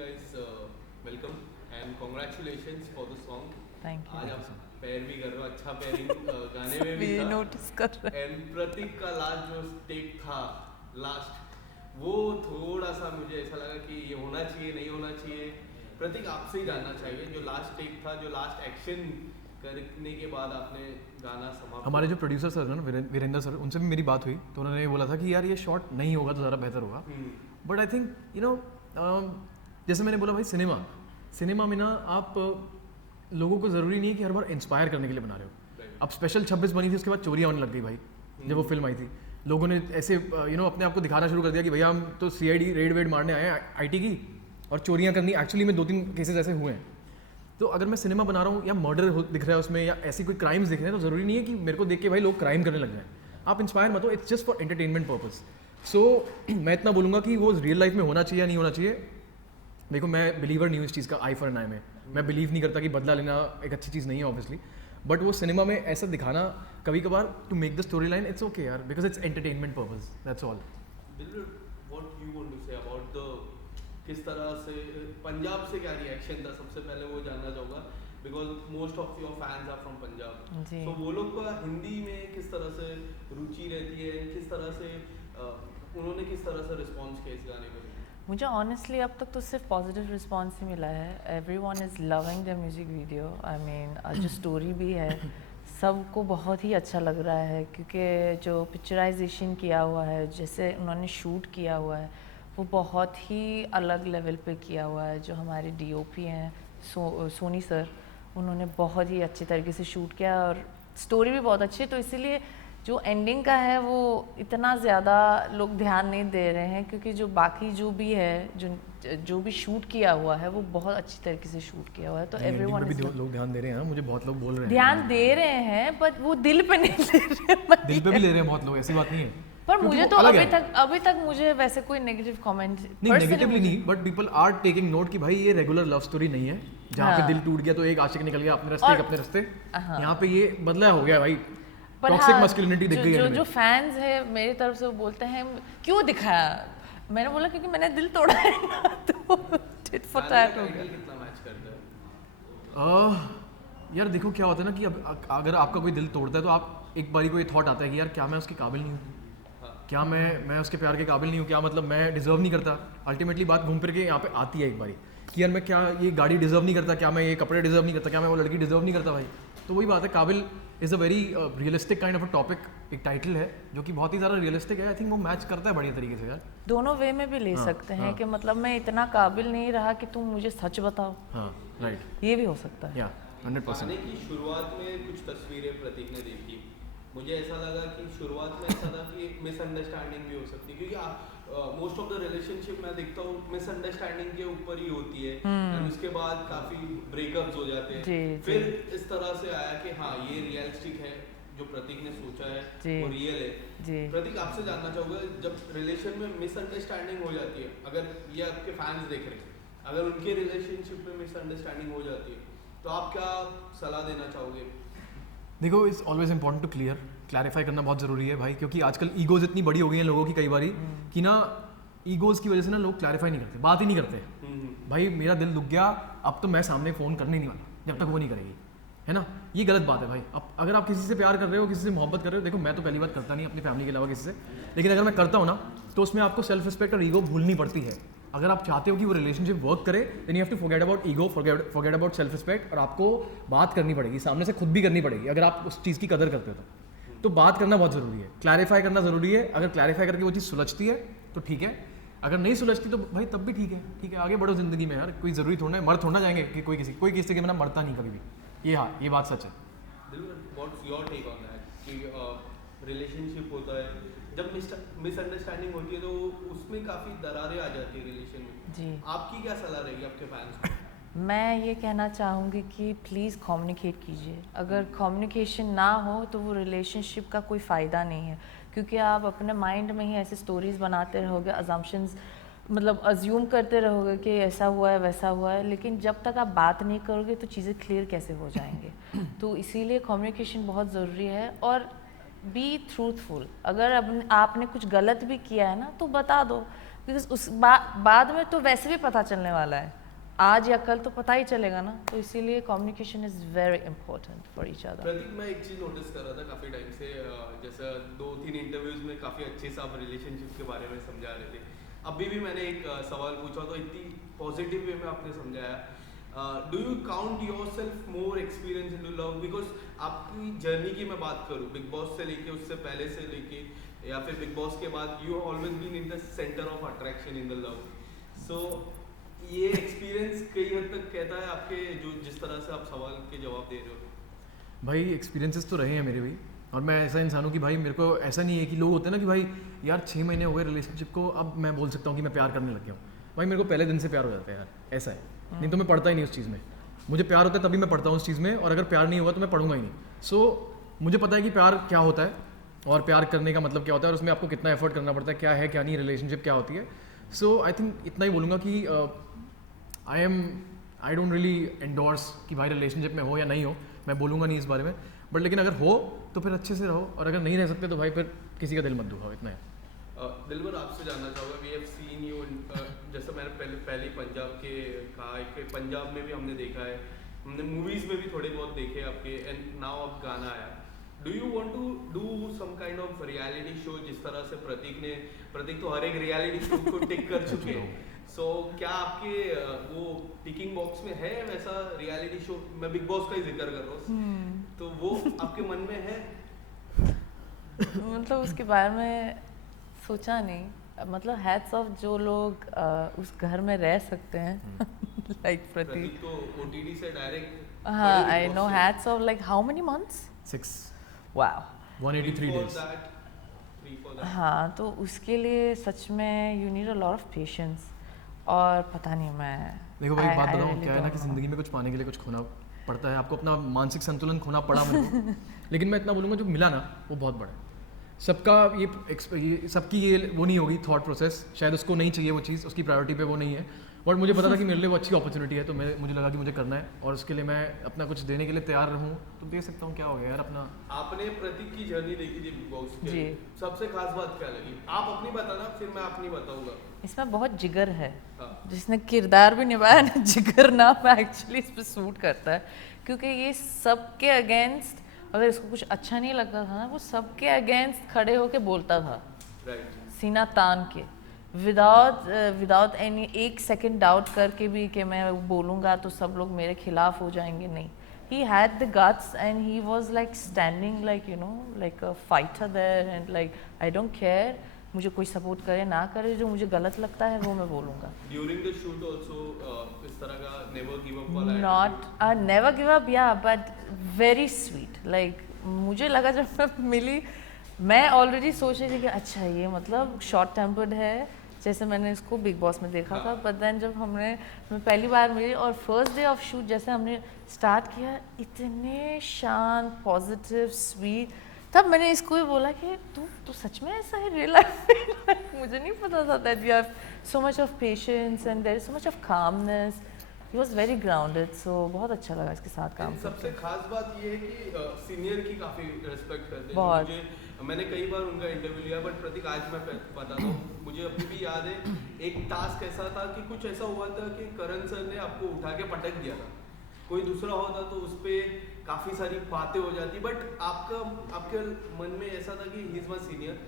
guys welcome and congratulations for the song. Thank you. आज आप पैर भी कर रहे हो, अच्छा पैरिंग गाने में भी ये था। नोटिस कर रहे एंड प्रतीक का लास्ट जो टेक था लास्ट वो थोड़ा सा मुझे ऐसा लगा कि ये होना चाहिए नहीं होना चाहिए। प्रतीक आपसे ही जानना चाहिए, जो लास्ट टेक था, जो लास्ट एक्शन करने के बाद आपने गाना समाप्त, हमारे जो प्रोड्यूसर सर हैं ना वीरेंद्र सर, उनसे भी मेरी बात हुई तो उन्होंने बोला था कि यार ये शॉट नहीं होगा तो ज़्यादा बेहतर होगा। But I think you know जैसे मैंने बोला भाई सिनेमा में ना आप लोगों को ज़रूरी नहीं है कि हर बार इंस्पायर करने के लिए बना रहे हो। अब स्पेशल 26 बनी थी, उसके बाद चोरियां होने लग गई भाई। जब वो फिल्म आई थी लोगों ने ऐसे अपने आप को दिखाना शुरू कर दिया कि भैया हम तो CID रेड वेड मारने आए हैं IT की, और चोरियां करनी। एक्चुअली में 2-3 केसेस ऐसे हुए हैं। तो अगर मैं सिनेमा बना रहा हूँ या मर्डर दिख रहा है उसमें या ऐसी कोई क्राइम्स दिख रहे हैं, तो ज़रूरी नहीं है कि मेरे को देख के भाई लोग क्राइम करने लग जाएं। आप इंस्पायर मत हो, it's just for entertainment purpose. So मैं इतना बोलूँगा कि वो रियल लाइफ में होना चाहिए या नहीं होना चाहिए। देखो मैं बिलीवर नहीं हूँ इस चीज़ का, आई फॉर एन आई में। मैं बिलीव नहीं करता कि बदला लेना एक अच्छी चीज़ नहीं है ऑब्वियसली, बट वो सिनेमा में ऐसा दिखाना कभी कभार to make the story line, it's okay यार, because it's entertainment purpose, that's all. What you want to say about the किस तरह से पंजाब से क्या रिएक्शन था, सबसे पहले वो जानना चाहूँगा, because most of your fans are from Punjab. जी। सो वो लोग का हिंदी में किस तरह से रुचि रहती है, किस तरह से उन्होंने किस तरह से रिस्पॉन्स किया इस गाने को? मुझे ऑनेस्टली अब तक तो सिर्फ पॉजिटिव रिस्पांस ही मिला है। Everyone is loving the music video. I mean जो स्टोरी भी है सबको बहुत ही अच्छा लग रहा है, क्योंकि जो पिक्चराइजेशन किया हुआ है, जैसे उन्होंने शूट किया हुआ है, वो बहुत ही अलग लेवल पे किया हुआ है। जो हमारे DOP हैं सोनी सर, उन्होंने बहुत ही अच्छी तरीके से शूट किया और स्टोरी भी बहुत अच्छी है। तो इसीलिए जो एंडिंग का है वो इतना ज़्यादा लोग ध्यान नहीं दे रहे हैं, क्योंकि जो बाकी जो भी है जो भी शूट किया हुआ है वो बहुत अच्छी तरीके से शूट किया हुआ है। तो एवरीवन लोग ध्यान दे रहे हैं, मुझे बहुत लोग बोल रहे हैं ध्यान दे रहे हैं, बट वो दिल पे नहीं दे रहे। दिल पे भी ले रहे हैं बहुत लोग, ऐसी बात नहीं है। पर मुझे तो अलग है। अभी तक मुझे वैसे कोई नेगेटिव कमेंट नहीं, नेगेटिवली नहीं, but people are taking note कि भाई ये रेगुलर लव स्टोरी नहीं है जहाँ पे दिल टूट गया तो एक आशिक निकल गया अपने रास्ते, एक अपने रास्ते। यहाँ पे ये बदला हो गया भाई, टॉक्सिक मस्कुलिनिटी दिख गई है। जो फैंस है मेरी तरफ से वो बोलते हैं क्यों दिखाया, मैंने बोला क्योंकि मैंने दिल तोड़ा है ना, तो टिट फॉर टैट हो गया। कितना मैच करता है? यार देखो क्या होता है ना कि अब अगर आपका कोई दिल तोड़ता है तो आप एक बारी को ये थॉट आता है कि यार क्या मैं उसके काबिल नहीं हूँ, क्या मैं उसके प्यार के काबिल नहीं हूँ, क्या मतलब मैं डिजर्व नहीं करता। अल्टीमेटली बात घूम फिर के यहाँ पे आती है एक बारी कि यार मैं क्या ये गाड़ी डिजर्व नहीं करता, क्या मैं ये कपड़े डिजर्व नहीं करता, क्या मैं वो लड़की डिजर्व नहीं करता भाई। तो वही बात है, काबिल is a very realistic kind of a topic, एक टाइटल है जो कि बहुत ही ज़्यादा रियलिस्टिक है। आई थिंक वो मैच करता है बढ़िया तरीके से यार। दोनों वे में भी ले सकते हैं कि मतलब मैं इतना काबिल नहीं रहा कि तुम मुझे सच बताओ। हाँ राइट, ये भी हो सकता है। या 100%। गाने की शुरुआत में कुछ तस्वीरें प्रतीक ने देखी, मुझे ऐसा लगा कि शुरुआत में ऐसा था कि मिसअंडरस्टैंडिंग भी हो सकती है, क्योंकि मोस्ट ऑफ द रिलेशनशिप मैं देखता हूँ मिसअंडरस्टैंडिंग के ऊपर ही होती है, और उसके बाद काफी ब्रेकअप्स हो जाते हैं। फिर इस तरह से आया कि हाँ ये रियलिस्टिक है, जो प्रतीक ने सोचा है वो रियल है। प्रतीक आपसे जानना चाहूँगा, जब रिलेशन में मिसअंडरस्टैंडिंग हो जाती है, अगर ये आपके फैंस देख रहे हैं, अगर उनके रिलेशनशिप में मिसअंडरस्टैंडिंग हो जाती है तो आप क्या सलाह देना चाहोगे? देखो it's always important to clarify करना बहुत ज़रूरी है भाई, क्योंकि आजकल ईगोज इतनी बड़ी हो गई हैं लोगों की कई बारी कि ना ईगोज की वजह से ना लोग क्लैरिफाई नहीं करते, बात ही नहीं करते। भाई मेरा दिल दुख गया, अब तो मैं सामने फ़ोन करने नहीं वाला जब तक वो नहीं करेगी, है ना। ये गलत बात है भाई। अब अगर आप किसी से प्यार कर रहे हो, किसी से मोहब्बत कर रहे हो, देखो मैं तो पहली बात करता नहीं अपनी फैमिली के अलावा किसी से, लेकिन अगर मैं करता हूँ ना तो उसमें आपको सेल्फ रिस्पेक्ट और ईगो भूलनी पड़ती है। अगर आप चाहते हो कि वो रिलेशनशिप वर्क करे, then you have to forget about ego, forget about self respect, और आपको बात करनी पड़ेगी, सामने से खुद भी करनी पड़ेगी अगर आप उस चीज़ की कदर करते हो तो बात करना बहुत ज़रूरी है, क्लैरिफाई करना ज़रूरी है। अगर क्लैरिफाई करके वो चीज़ सुलझती है तो ठीक है, अगर नहीं सुलझती तो भाई तब भी ठीक है, आगे बढ़ो ज़िंदगी में यार। कोई ज़रूरी थोड़ा है, मर थोड़ा जाएंगे कि कोई किसी के बिना मरता नहीं कभी भी। ये बात सच है। What's your take on that कि रिलेशनशिप होता है, जब मिसअंडरस्टैंडिंग होती है तो उसमें काफ़ी दरारें आ जाती है रिलेशन में। जी, आपकी क्या सलाह रहेगी आपके फैंस को? मैं ये कहना चाहूँगी कि प्लीज़ कम्युनिकेट कीजिए। अगर कम्युनिकेशन ना हो तो वो रिलेशनशिप का कोई फ़ायदा नहीं है, क्योंकि आप अपने माइंड में ही ऐसे स्टोरीज़ बनाते रहोगे, अजम्पशंस मतलब अज्यूम करते रहोगे कि ऐसा हुआ है वैसा हुआ है, लेकिन जब तक आप बात नहीं करोगे तो चीज़ें क्लियर कैसे हो जाएंगे। तो इसीलिए कम्युनिकेशन बहुत ज़रूरी है, और बी ट्रूथफुल। अगर अब आपने कुछ गलत भी किया है ना तो बता दो, बिकॉज उस बाद में तो वैसे भी पता चलने वाला है, आज या कल तो पता ही चलेगा ना, तो इसीलिए communication is very important for each other. Prateek, मैं एक चीज़ नोटिस कर रहा था काफ़ी टाइम से, जैसा 2-3 इंटरव्यूज़ में काफ़ी अच्छे से आप रिलेशनशिप के बारे में समझा रहे थे। अभी भी मैंने एक सवाल पूछा तो इतनी पॉजिटिव वे में आपने समझाया। Do you count your self more experience in love? Because आपकी जर्नी की मैं बात करूँ, बिग बॉस से लेके, उससे पहले से लेके, या फिर बिग बॉस के बाद, you always been in the centre of attraction in the love. So ये एक्सपीरियंस कई हद तक कहता है आपके, जो जिस तरह से आप सवाल के जवाब दे रहे हो। भाई एक्सपीरियंसेस तो रहे हैं मेरे भी, और मैं ऐसा इंसान हूँ कि भाई मेरे को ऐसा नहीं है कि लोग होते हैं ना कि भाई यार 6 महीने हो गए रिलेशनशिप को, अब मैं बोल सकता हूँ कि मैं प्यार करने लग गया हूँ। भाई मेरे को पहले दिन से प्यार हो जाता है यार, ऐसा है। नहीं तो मैं पढ़ता ही नहीं उस चीज़ में। मुझे प्यार होता है तभी मैं पढ़ता हूँ उस चीज़ में, और अगर प्यार नहीं हुआ तो मैं पढ़ूंगा ही नहीं। सो मुझे पता है कि प्यार क्या होता है और प्यार करने का मतलब क्या होता है, और उसमें आपको कितना एफर्ट करना पड़ता है, क्या है क्या नहीं, रिलेशनशिप क्या होती है। सो आई थिंक इतना ही बोलूँगा कि आई डोंट रियली एंडोर्स कि भाई रिलेशनशिप में हो या नहीं हो, मैं बोलूँगा नहीं इस बारे में। बट लेकिन अगर हो तो फिर अच्छे से रहो, और अगर नहीं रह सकते तो भाई फिर किसी का दिल मत दुखाओ, इतना है। दिलबर, आपसे जानना चाहूँगा, वी हैव सीन यू, जैसे मैंने पहले पंजाब के कहा है कि पंजाब में भी हमने देखा है, हमने मूवीज़ में भी थोड़े बहुत देखे आपके, एंड नाउ अब गाना आया। Do you want to do some kind of reality show, जिस तरह से प्रतीक तो हर एक रियलिटी शो को टिक कर चुके हैं। सो क्या आपके वो टिकिंग बॉक्स में है वैसा रियलिटी शो? मैं बिग बॉस का ही जिक्र कर रहा हूँ, तो वो आपके मन में है? मतलब उसके बारे में सोचा नहीं, मतलब हैट्स ऑफ जो लोग उस घर में रह सकते हैं लाइक प्रतीक। तो ओटीटी से डायरेक्ट, हाँ, I know, hats off, like how many months? 6 wow, 183 days। हाँ, तो उसके लिए सच में you need a lot of patience, और पता नहीं, मैं देखो भाई बात बताऊँ, क्या है ना कि ज़िंदगी में कुछ पाने के लिए कुछ खोना पड़ता है, आपको अपना मानसिक संतुलन खोना पड़ा मेरे को। लेकिन मैं इतना बोलूँगा जो मिला ना वो बहुत बड़ा है। सबका ये सबकी ये वो नहीं होगी थॉट प्रोसेस, शायद उसको नहीं चाहिए वो चीज़, उसकी प्रायोरिटी पे वो नहीं है। बट मुझे पता था कि मेरे लिए वो अच्छी अपॉर्चुनिटी है, तो मुझे लगा कि मुझे करना है, और उसके लिए मैं अपना कुछ देने के लिए तैयार रहूँ तो दे सकता हूँ। क्या हो गया यार अपना। आपने प्रतीक की जर्नी देखी थी बिग बॉस के, जी। सबसे खास बात क्या लगी? आप अपनी बताना, फिर मैं अपनी बताऊंगा। इसमें बहुत जिगर है, हाँ। जिसने किरदार भी निभाया ना, जिगर नाम एक्चुअली इस पे सूट करता है, क्योंकि ये सबके अगेंस्ट, अगर इसको कुछ अच्छा नहीं लगता था ना, वो सबके अगेंस्ट खड़े होके बोलता था, राइट। सीना तान के, विदाउट एनी एक सेकंड डाउट करके भी कि मैं बोलूँगा तो सब लोग मेरे खिलाफ हो जाएंगे, नहीं। He had the guts and he was like standing like, you know, like a fighter there, and like I don't care, मुझे कोई सपोर्ट करे ना करे, जो मुझे गलत लगता है वो मैं बोलूँगा। During the shoot also इस तरह का never give up वाला Not never give up, yeah, but very sweet. Like मुझे लगा जब मैं मिली, मैं ऑलरेडी सोच रही थी कि अच्छा ये मतलब शॉर्ट टेम्पर्ड है, जैसे मैंने इसको बिग बॉस में देखा था। बट देन जब मैं पहली बार मिली और फर्स्ट डे ऑफ शूट जैसे हमने स्टार्ट किया, इतने शांत, पॉजिटिव, स्वीट, तब मैंने इसको भी बोला कि तू सच में ऐसा है रियल लाइफ में? मुझे नहीं पता था that you have so much of patience and there is so much of calmness. He was very grounded, so बहुत अच्छा लगा इसके साथ काम करके। सबसे खास बात ये है कि सीनियर की काफ़ी रिस्पेक्ट करते हैं। बहुत। मैंने कई बार उनका इंटरव्यू लिया, बट प्रतीक आज मैं बताता हूँ, मुझे अभी भी याद है एक टास्क ऐसा था कि कुछ ऐसा हुआ था कि करण सर ने आपको उठा के पटक दिया था, कोई दूसरा होता तो उस पर काफ़ी सारी बातें हो जाती, बट आपके मन में ऐसा था कि ही इज़ माय सीनियर,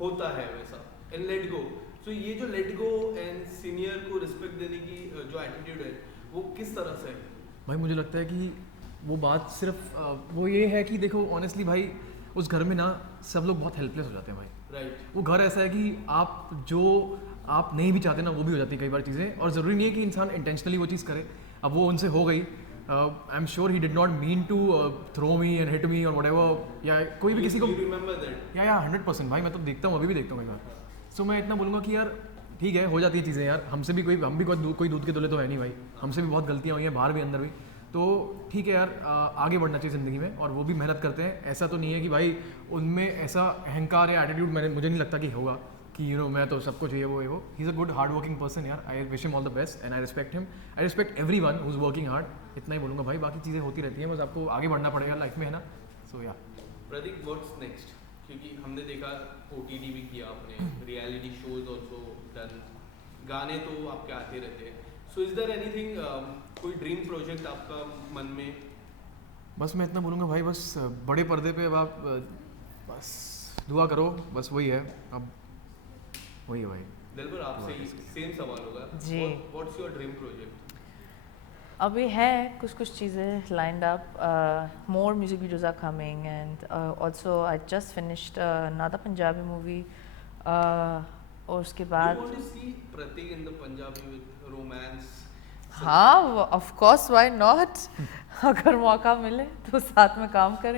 होता है वैसा, एंड लेट गो। सो ये जो लेट गो एंड सीनियर को रिस्पेक्ट देने की जो एटीट्यूड है, वो किस तरह से है? भाई मुझे लगता है कि वो बात सिर्फ वो ये है कि देखो ऑनेस्टली भाई, उस घर में ना सब लोग बहुत हेल्पलेस हो जाते हैं भाई। राइट। वो घर ऐसा है कि आप नहीं भी चाहते ना, वो भी हो जाती है कई बार चीज़ें, और ज़रूरी नहीं है कि इंसान इंटेंशनली वो चीज़ करे। अब वो उनसे हो गई, I am sure he did not mean to throw me and hit me और व्हाटएवर, या कोई भी किसी को, रिमेंबर दैट? या 100% भाई, मैं तो देखता हूँ, अभी भी देखता हूँ कई बार। सो मैं इतना बोलूँगा कि यार ठीक है, हो जाती है चीज़ें यार, हम भी कोई दूध के दूल्हे तो है नहीं भाई, हमसे भी बहुत गलतियाँ हुई हैं बाहर भी अंदर भी, तो ठीक है यार, आगे बढ़ना चाहिए ज़िंदगी में, और वो भी मेहनत करते हैं। ऐसा तो नहीं है कि भाई उनमें ऐसा अहंकार या एटीट्यूड मुझे नहीं लगता कि होगा कि मैं तो सबको चाहिए वो he is a good hard working person यार। I wish him all the best and I respect him, I respect everyone who is working hard. इतना ही बोलूँगा भाई, बाकी चीज़ें होती रहती हैं, बस आपको आगे बढ़ना पड़ेगा लाइफ में, है ना। सो या प्रतीक, व्हाट्स नेक्स्ट? क्योंकि हमने देखा OTT भी किया आपने, रियलिटी शोज ऑल्सो डन, गाने तो आपके आते रहते हैं. सो इज देयर एनीथिंग, कोई ड्रीम प्रोजेक्ट आपका मन में? बस मैं इतना बोलूँगा भाई, बस बड़े पर्दे पे अब आप बस दुआ करो, बस वही है अब, वही है भाई. दिलबर आपसे ही सेम सवाल होगा. जी. What's your dream project? अभी है कुछ चीज़ें lined up. More music videos are coming, and also I just finished another Punjabi movie. और उसके बाद You want to see Pratik in the Punjabi with romance? हाँ, of course, why not? अगर मौका मिले तो साथ में काम करेंगे.